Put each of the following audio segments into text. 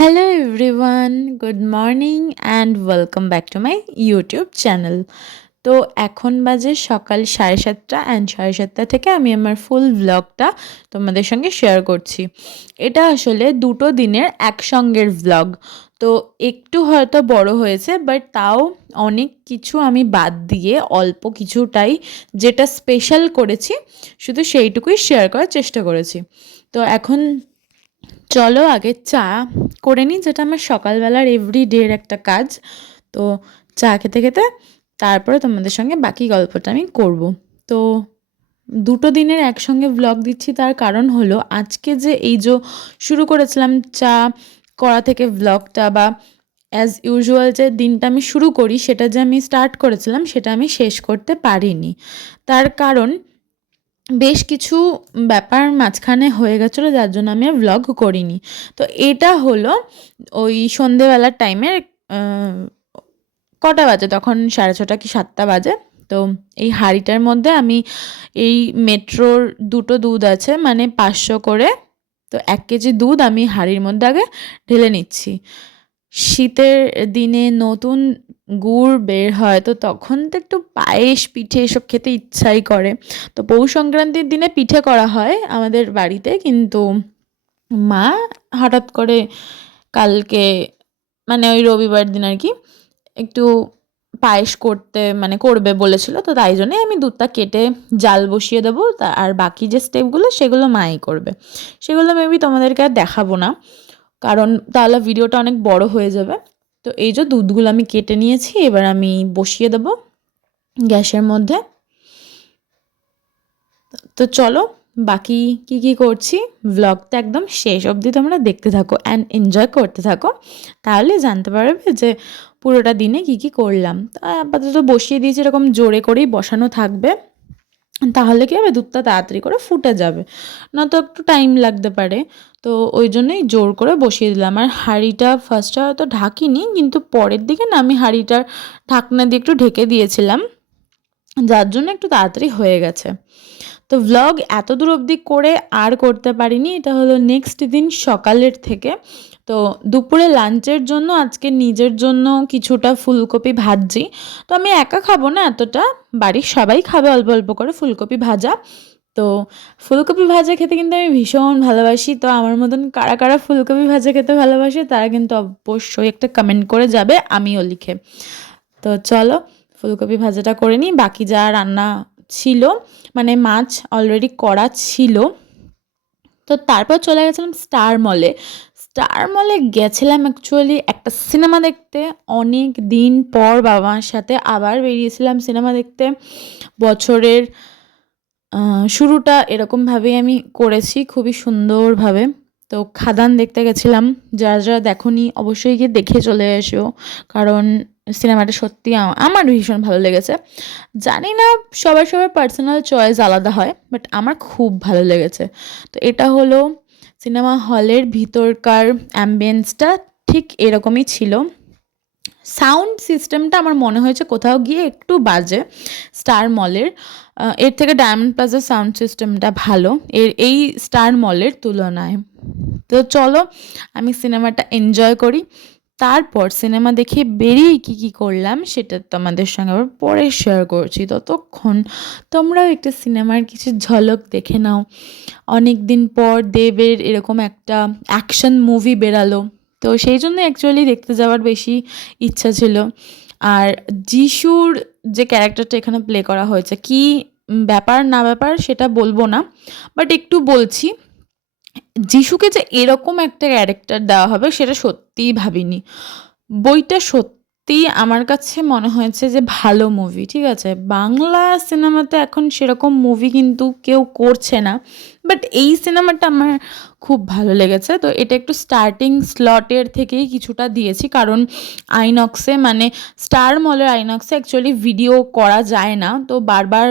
Hello everyone good morning and welcome back to my YouTube channel তো এখন বাজে সকাল সাড়ে সাতটা অ্যান্ড সাড়ে সাতটা থেকে আমি আমার ফুল ব্লগটা তোমাদের সঙ্গে শেয়ার করছি। এটা আসলে দুটো দিনের একসঙ্গের ব্লগ তো একটু হয়তো বড় হয়েছে বাট তাও অনেক কিছু আমি বাদ দিয়ে অল্প কিছুটাই যেটা স্পেশাল করেছি, শুধু সেইটুকুই শেয়ার করার চেষ্টা করেছি। তো এখন চলো আগে চা করে নিই, যেটা আমার সকালবেলার এভরি ডের একটা কাজ। তো চা খেতে খেতে তারপরে তোমাদের সঙ্গে বাকি গল্পটা আমি করব। তো দুটো দিনের একসঙ্গে ব্লগ দিচ্ছি, তার কারণ হলো আজকে যে এই যে শুরু করেছিলাম চা করা থেকে ব্লগটা বা অ্যাজ ইউজুয়াল যে দিনটা আমি শুরু করি, সেটা যে আমি স্টার্ট করেছিলাম, সেটা আমি শেষ করতে পারিনি। তার কারণ বেশ কিছু ব্যাপার মাঝখানে হয়ে গেছিল, যার জন্য আমি আর ভ্লগ করিনি। তো এটা হলো ওই সন্ধেবেলার টাইমের কটা বাজে? তখন সাড়ে ছটা কি সাতটা বাজে? তো এই হাঁড়িটার মধ্যে আমি এই মেট্রোর দুটো দুধ আছে মানে পাঁচশো করে, তো এক কেজি দুধ আমি হাঁড়ির মধ্যে আগে ঢেলে নিচ্ছি। শীতের দিনে নতুন গুড় বের হয়, তো তখন তো একটু পায়েস, পিঠে এসব খেতে ইচ্ছাই করে। তো পৌষ সংক্রান্তির দিনে পিঠে করা হয় আমাদের বাড়িতে, কিন্তু মা হঠাৎ করে কালকে মানে ওই রবিবার দিন আর কি, একটু পায়েস করতে মানে করবে বলেছিল, তো তাই জন্যে আমি দুধটা কেটে জাল বসিয়ে দেবো আর বাকি যে স্টেপগুলো সেগুলো মাই করবে। সেগুলো মেবি তোমাদেরকে আর দেখাবো না। কারণ তাহলে ভিডিওটা অনেক বড় হয়ে যাবে। তো এই যে দুধগুলো আমি কেটে নিয়েছি, এবার আমি বসিয়ে দেব গ্যাসের মধ্যে। তো চলো, বাকি কি কি করছি? ব্লগটা একদম শেষ অবধি তোমরা দেখতে থাকো অ্যান্ড এনজয় করতে থাকো। তাহলে জানতে পারবে যে পুরোটা দিনে কি কি করলাম। আপাতত বসিয়ে দিয়েছি, এরকম জোরে করেই বসানো থাকবে। তাহলে কি হবে? দুধটা তাড়াতাড়ি করে ফুটে যাবে। না তো একটু টাইম লাগতে পারে। তো ওই জন্যই জোর করে বসিয়ে দিলাম। আর হাঁড়িটা ফার্স্টে হয়তো ঢাকিনি, কিন্তু পরের দিকে না আমি হাঁড়িটার ঢাকনা দিয়ে একটু ঢেকে দিয়েছিলাম। যার জন্য একটু তাড়াতাড়ি হয়ে গেছে। তো ভ্লগ এত দূর অবধি করে আর করতে পারিনি। এটা হলো নেক্সট দিন সকালের থেকে। তো দুপুরে লাঞ্চের জন্য আজকে নিজের জন্য কিছুটা ফুলকপি ভাজছি। তো আমি একা খাব না এতটা, বাড়ির সবাই খাবে অল্প অল্প করে ফুলকপি ভাজা। তো ফুলকপি ভাজা খেতে কিন্তু আমি ভীষণ ভালোবাসি, তো আমার মতন কারা কারা ফুলকপি ভাজা খেতে ভালোবাসে তারা কিন্তু অবশ্যই একটা কমেন্ট করে যাবে, আমিও লিখে। তো চলো ফুলকপি ভাজাটা করে নিই, বাকি যা রান্না ছিল মানে মাছ অলরেডি করা ছিল। তো তারপর চলে গেছিলাম স্টার মলে। স্টার মলে গেছিলাম অ্যাকচুয়ালি একটা সিনেমা দেখতে। অনেক দিন পর বাবার সাথে আবার বেরিয়েছিলাম সিনেমা দেখতে। বছরের শুরুটা এরকমভাবেই আমি করেছি, খুবই সুন্দরভাবে। তো খাদান দেখতে গেছিলাম। যারা যারা দেখনি, অবশ্যই গিয়ে দেখে চলে এসো। কারণ সিনেমাটা সত্যি আমার ভীষণ ভালো লেগেছে। জানি না, সবার সবার পার্সোনাল চয়েস আলাদা হয় বাট আমার খুব ভালো লেগেছে। তো এটা হলো সিনেমা হলের ভিতরকার অ্যাম্বিয়েন্সটা ঠিক এরকমই ছিল। সাউন্ড সিস্টেমটা আমার মনে হয়েছে কোথাও গিয়ে একটু বাজে স্টার মলের এর থেকে ডায়মন্ড প্লাজার সাউন্ড সিস্টেমটা ভালো। এর এই স্টার মলের তুলনায়। তো চলো, আমি সিনেমাটা এনজয় করি। তারপর সিনেমা দেখে বেরিয়ে কী কী করলাম সেটা তোমাদের সঙ্গে আবার পরে শেয়ার করছি। ততক্ষণ তোমরাও একটা সিনেমার কিছু ঝলক দেখে নাও। অনেক দিন পর দেবের এরকম একটা অ্যাকশন মুভি বেরালো। তো সেই জন্য অ্যাকচুয়ালি দেখতে যাওয়ার বেশি ইচ্ছা ছিল। আর যিশুর যে ক্যারেক্টারটা এখানে প্লে করা হয়েছে, কি ব্যাপার না ব্যাপার সেটা বলব না বাট একটু বলছি। যিশুকে যে এরকম একটা ক্যারেক্টার দেওয়া হবে সেটা সত্যিই ভাবিনি। বইটা সত্যি আমার কাছে মনে হয়েছে যে ভালো মুভি ঠিক আছে? বাংলা সিনেমাতে এখন সেরকম মুভি কিন্তু কেউ করছে না বাট এই সিনেমাটা আমার খুব ভালো লেগেছে। তো এটা একটু স্টার্টিং স্লটের থেকেই কিছুটা দিয়েছি, কারণ আইনক্সে মানে স্টার মলের আইনক্সে অ্যাকচুয়ালি ভিডিও করা যায় না। তো বারবার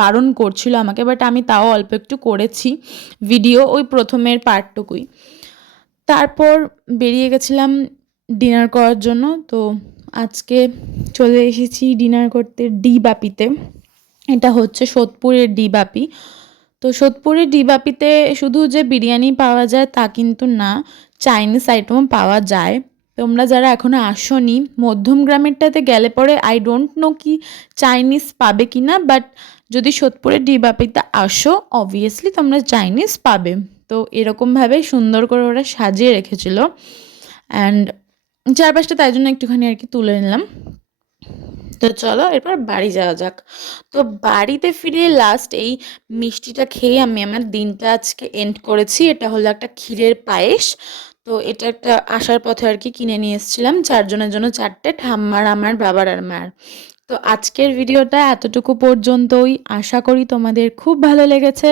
বারণ করছিল আমাকে বাট আমি তাও অল্প একটু করেছি ভিডিও ওই প্রথমের পার্টটুকুই তারপর বেরিয়ে গেছিলাম ডিনার করার জন্য, তো আজকে চলে এসেছি ডিনার করতে ডি বাপিতে এটা হচ্ছে সোদপুরের ডি বাপি তো সোদপুরের ডিবাপিতে শুধু যে বিরিয়ানি পাওয়া যায় তা কিন্তু না চাইনিজ আইটেমও পাওয়া যায়। তোমরা যারা এখনও আসোনি মধ্যম গ্রামেরটাতে গেলে পরে আই ডোন্ট নো কি চাইনিজ পাবে কি না বাট যদি সোদপুরের ডিবাপিতে আসো অবভিয়াসলি তোমরা চাইনিজ পাবে। তো এরকমভাবে সুন্দর করে ওরা সাজিয়ে রেখেছিল। অ্যান্ড চারপাশটা তাই জন্য একটুখানি আর কি তুলে নিলাম। তো চলো এরপর বাড়ি যাওয়া যাক। তো বাড়িতে ফিরে লাস্ট এই মিষ্টিটা খেয়ে আমি আমার দিনটা আজকে এন্ড করেছি। এটা হলো একটা ক্ষীরের পায়েস। তো এটা একটা আসার পথে আর কি কিনে নিয়ে এসেছিলাম। চারজনের জন্য চারটে। ঠাম্মার, আমার, বাবার আর মার। তো আজকের ভিডিওটা এতটুকু পর্যন্তই। আশা করি তোমাদের খুব ভালো লেগেছে।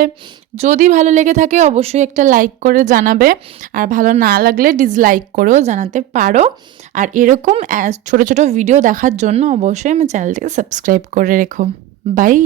যদি ভালো লেগে থাকে অবশ্যই একটা লাইক করে জানাবে। আর ভালো না লাগলে ডিসলাইক করেও জানাতে পারো। আর এরকম ছোট ছোট ভিডিও দেখার জন্য অবশ্যই আমার চ্যানেলটিকে সাবস্ক্রাইব করে রেখো। বাই!